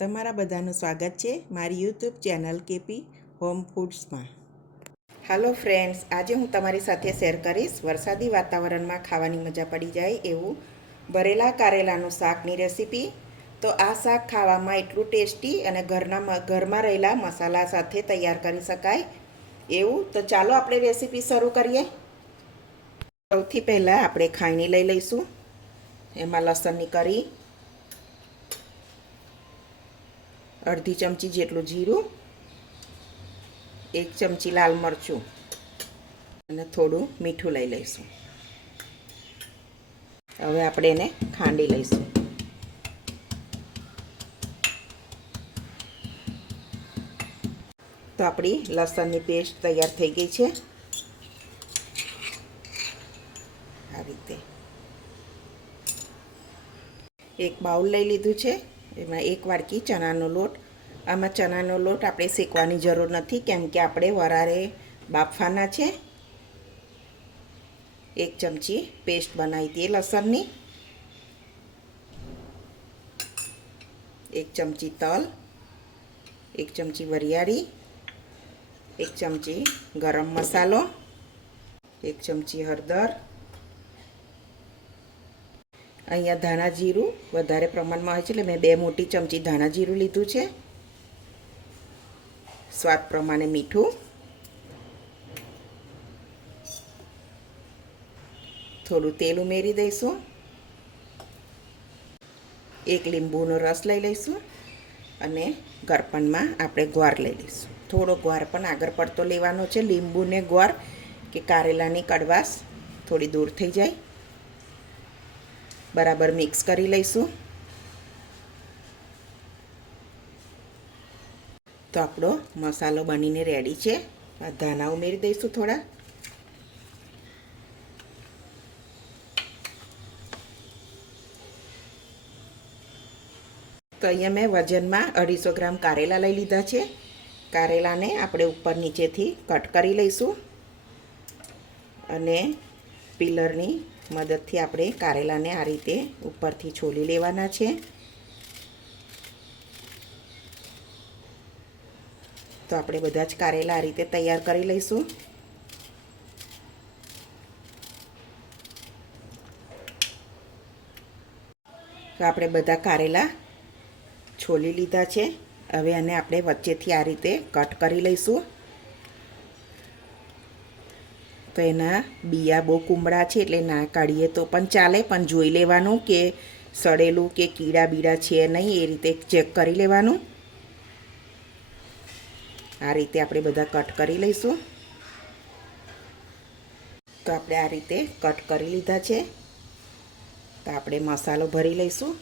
તમારા બધાનું સ્વાગત છે મારી યુટ્યુબ ચેનલ કેપી હોમ ફૂડ્સમાં. હાલો ફ્રેન્ડ્સ, આજે હું તમારી સાથે શેર કરીશ વરસાદી વાતાવરણમાં ખાવાની મજા પડી જાય એવું ભરેલા કારેલાનું શાકની રેસીપી. તો આ શાક ખાવામાં એટલું ટેસ્ટી અને ઘરમાં રહેલા મસાલા સાથે તૈયાર કરી શકાય એવું. તો ચાલો આપણે રેસીપી શરૂ કરીએ. સૌથી પહેલાં આપણે ખાયણી લઈ લઈશું. એમાં લસણની કરી, અડધી ચમચી જેટલું જીરું, 1 ચમચી લાલ મરચું અને થોડું મીઠું લઈ લઈશું. હવે આપણે એને ખાંડી લઈશું. તો આપણી લસણની પેસ્ટ તૈયાર થઈ ગઈ છે. આ રીતે એક બાઉલ લઈ લીધું છે. એમાં 1 વાટકી ચણાનો લોટ. આમાં ચણાનો લોટ આપણે શેકવાની જરૂર નથી, કેમ કે આપણે વરારે બાફવાના છે. 1 ચમચી પેસ્ટ બનાવી દઈએ લસણની, 1 ચમચી તલ, 1 ચમચી વરિયાળી, 1 ચમચી ગરમ મસાલો, 1 ચમચી હળદર. અહીંયા ધાણા જીરું વધારે પ્રમાણમાં હોય છે એટલે મેં 2 મોટી ચમચી ધાણા જીરું લીધું છે. સ્વાદ પ્રમાણે મીઠું, થોડું તેલ ઉમેરી દઈશું. 1 લીંબુનો રસ લઈ લઈશું અને ગરપણમાં આપણે ગોળ લઈ લઈશું. થોડો ગોળ પણ આગળ પડતો લેવાનો છે. લીંબુને ગોળ કે કારેલાની કડવાશ થોડી દૂર થઈ જાય. બરાબર મિક્સ કરી લઈશું. તો આપણો મસાલો બનીને રેડી છે. આ ધાણા ઉમેરી દઈશું થોડા. તો અહીંયા મેં વજનમાં 250 ગ્રામ કારેલા લઈ લીધા છે. કારેલાને આપણે ઉપર નીચેથી કટ કરી લઈશું અને પિલરની મદદથી આપણે કારેલાને આ રીતે ઉપરથી છોલી લેવાના છે. તો આપણે બધા જ કારેલા આ રીતે તૈયાર કરી લઈશું. તો આપણે બધા કારેલા છોલી લીધા છે. હવે આને આપણે વચ્ચેથી આ રીતે કટ કરી લઈશું. તો એના બિયા બહુ કુમળા છે એટલે ના કાઢીએ તો પણ ચાલે, પણ જોઈ લેવાનું કે સડેલું કે કીડા બીડા છે નહીં, એ રીતે ચેક કરી લેવાનું. આ રીતે આપણે બધા કટ કરી લઈશું. તો આપણે આ રીતે કટ કરી લીધા છે. તો આપણે મસાલો ભરી લઈશું.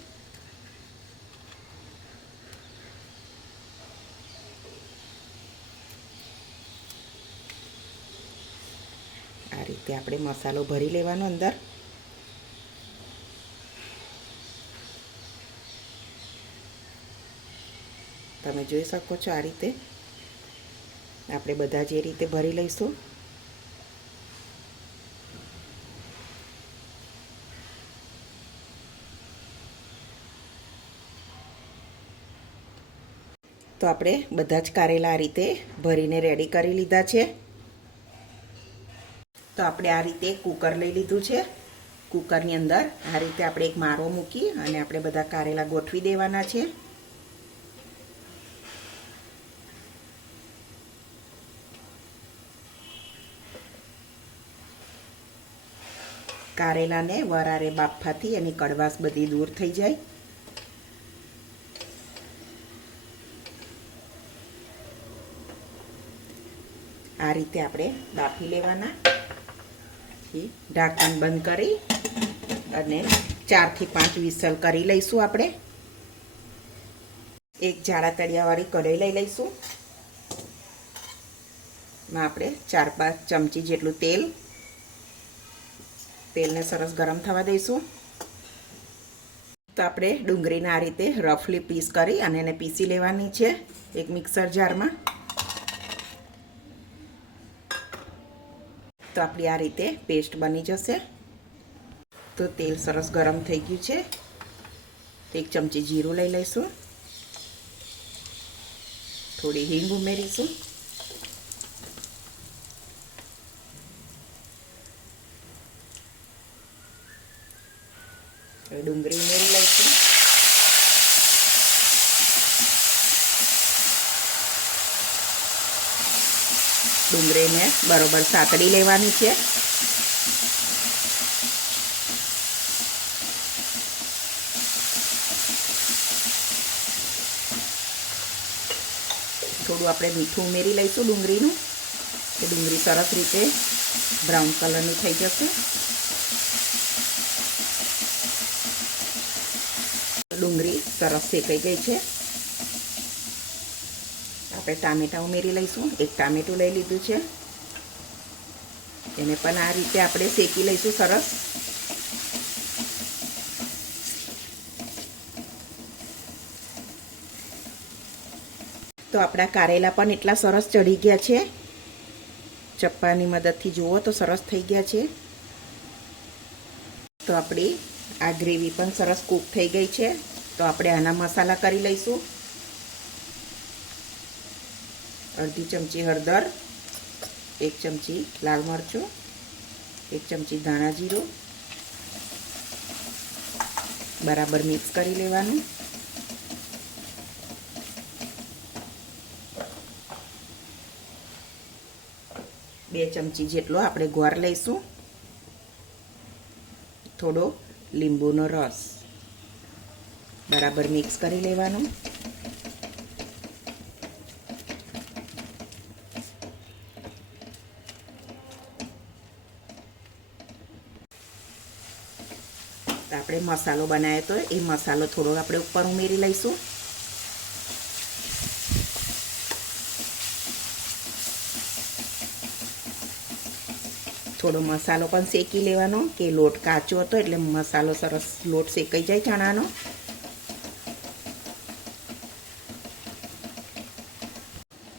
આ રીતે આપણે મસાલો ભરી લેવાનો અંદર. તમે જોઈ શકો છો આ રીતે આપણે બધા જે રીતે ભરી લઈશું. તો આપણે બધા જ કારેલા આ રીતે ભરીને રેડી કરી લીધા છે. તો આપણે આ રીતે કુકર લઈ લીધું છે. કુકરની અંદર આ રીતે આપણે એક મારો મૂકી અને આપણે બધા કારેલા ગોઠવી દેવાના છે. કારેલાને વરારે બાફવાથી એની કડવાશ બધી દૂર થઈ જાય. આ રીતે આપણે બાફી લેવાના. ઢાંકણ બંધ કરી અને 4 થી 5 વિસલ કરી લઈશું. આપણે એક જાડા તળિયાવાળી કઢાઈ લઈ લઈશું. એમાં આપણે 4-5 ચમચી જેટલું તેલને સરસ ગરમ થવા દઈશું. તો આપણે ડુંગળીને આ રીતે રફલી પીસ કરી અને એને પીસી લેવાની છે એક મિક્સર જારમાં. તો આપણી આ રીતે પેસ્ટ બની જશે. તો તેલ સરસ ગરમ થઈ ગયું છે. 1 ચમચી જીરું લઈ લઈશું. થોડી હિંગ ઉમેરીશું. હવે ડુંગળી ઉમેરી લઈશું. ડુંગળીને બરોબર સાતળી લેવાની છે. થોડું આપણે મીઠું ઉમેરી લઈશું ડુંગળીનું, કે ડુંગળી સરસ રીતે બ્રાઉન કલરની થઈ જશે. ડુંગળી સરસ શેકાઈ ગઈ છે. આપણે ટામેટાં ઉમેરી લઈશું. એક ટામેટું લઈ લીધું છે, એને પણ આ રીતે આપણે શેકી લઈશું સરસ. તો આપણા કારેલા પણ એટલા સરસ ચડી ગયા છે. ચપ્પાની મદદથી જુઓ તો સરસ થઈ ગયા છે. તો આપણી આ ગ્રેવી પણ સરસ કૂક થઈ ગઈ છે. તો આપણે આના મસાલા કરી લઈશું. અડધી ચમચી હળદર, 1 ચમચી લાલ મરચું, 1 ચમચી ધાણા જીરું, બરાબર મિક્સ કરી લેવાનું. બે ચમચી જેટલો આપણે ગોળ લઈશું. થોડો લીંબુનો રસ, બરાબર મિક્સ કરી લેવાનું. આપણે મસાલો બનાવ્યો તો એ મસાલો થોડો આપણે ઉપર ઉમેરી લઈશું. થોડો મસાલો પણ શેકી લેવાનો, કે લોટ કાચો હતો એટલે મસાલો સરસ લોટ શેકાઈ જાય ચણાનો.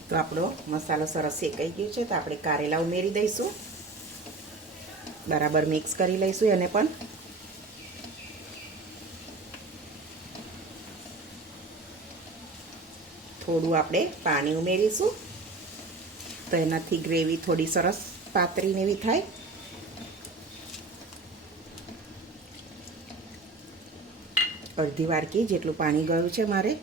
તો આપણો મસાલો સરસ શેકાઈ ગયો છે. તો આપણે કારેલા ઉમેરી દઈશું. બરાબર મિક્સ કરી લઈશું એને પણ. થોડું આપણે પાણી ઉમેરીશું, તો એનાથી ગ્રેવી થોડી સરસ પાતળી ને એવી થાય. અડધી વાડકી જેટલું પાણી ગયું છે મારે.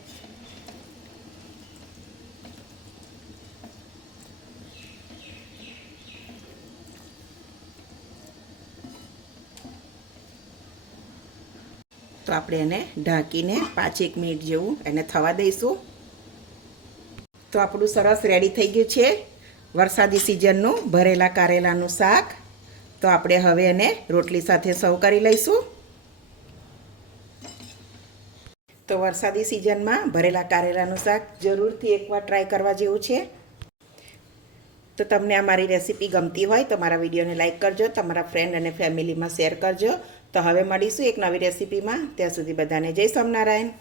તો આપણે એને ઢાંકીને 5-1 મિનિટ જેવું એને થવા દઈશું. તો આપણું સરસ રેડી થઈ ગયું છે વરસાદી સિઝનનું ભરેલા કારેલાનું શાક. તો આપણે હવે એને રોટલી સાથે સર્વ કરી લઈશું. તો વરસાદી સિઝનમાં ભરેલા કારેલાનું શાક જરૂરથી એકવાર ટ્રાય કરવા જેવું છે. તો તમને આ મારી રેસીપી ગમતી હોય તો મારા વિડીયોને લાઈક કરજો, તમારા ફ્રેન્ડ અને ફેમિલીમાં શેર કરજો. તો હવે મળીશું એક નવી રેસીપીમાં. ત્યાં સુધી બધાને જય સ્વામિનારાયણ.